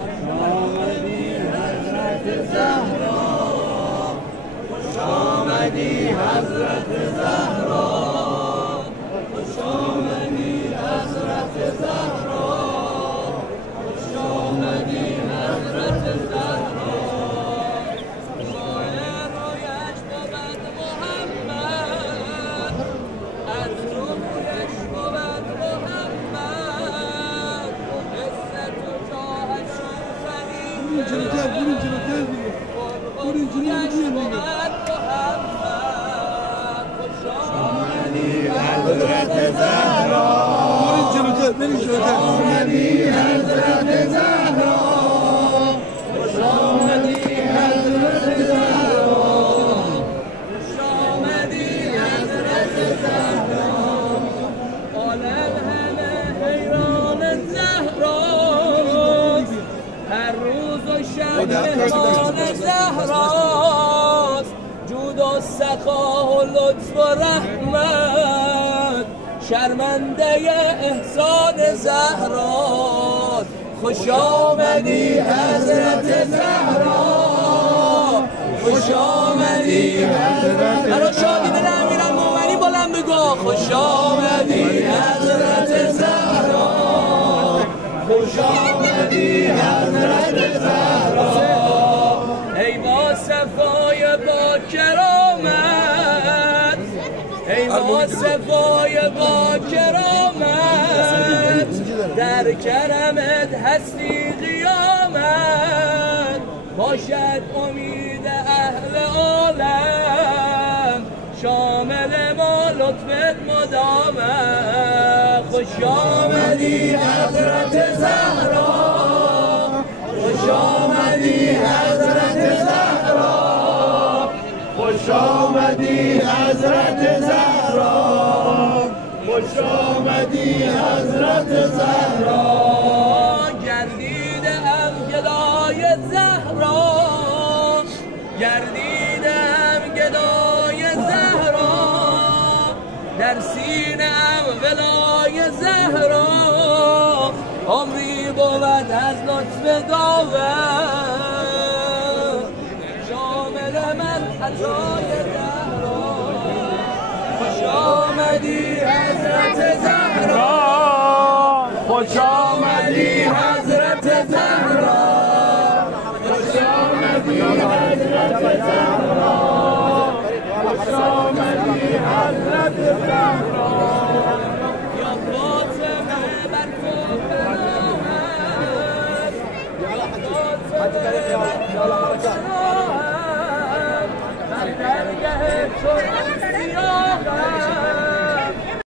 آمدی حضرت زهرا، خوش آمدی حضرت زهرا، خوش آمدی حضرت زهرا، خوش آمدی حضرت زهرا. شاعر رویش بود محمد، از رویش بود محمد، عزت و جاهش شنید برین جلوتر دیگه، برین جلوتر دیگه. حضرت زهرا، برین جلوتر، آمدی حضرت زهرا، خوش آمدی حضرت زهرا، خوش آمدی حضرت زهرا. عالم همه حیران زهراست، هر روز و شب مهمان زهراست، جود و سخا و لطف و رحمت شرمنده احسان زهراست. خوش آمدی حضرت زهرا، خوش آمدی حضرت. برا شادی دل امیران مومنی بلند بگو خوش آمدی حضرت زهرا، خوش آمدی حضرت زهرا. ای با صفای با کرامت، ای با صفای با کرامت، در کرمت هستی قیامت، باشد امید اهل عالم، شامل ما لطفت مدامت. خوش آمدی حضرت زهرا، خوش آمدی حضرت زهرا، خوش آمدی حضرت زهرا، خوش آمدی حضرت زهرا. گردیدم گدای زهرا، گردیدم گدای زهرا، در سینه‌ام ولای زهرا، عمری بود از لطف داور، شامل من عطای زهرا. خوش آمدی حضرت زهرا، خوش آمدی حضرت زهرا، خوش آمدی حضرت زهرا، خوش آمدی حضرت زهرا. یا فاطمه بر تو بنامد، یا فاطمه بر تو